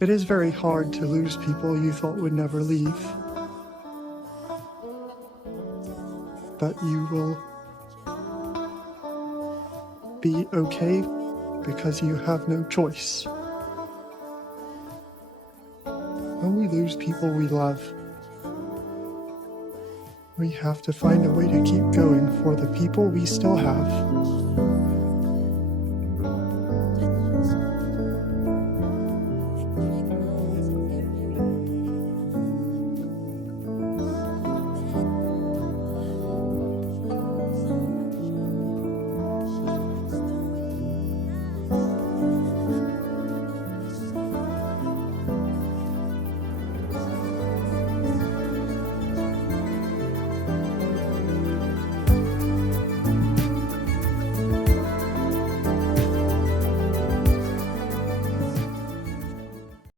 It is very hard to lose people you thought would never leave. But you will be okay because you have no choice. When we lose people we love, we have to find a way to keep going for the people we still have.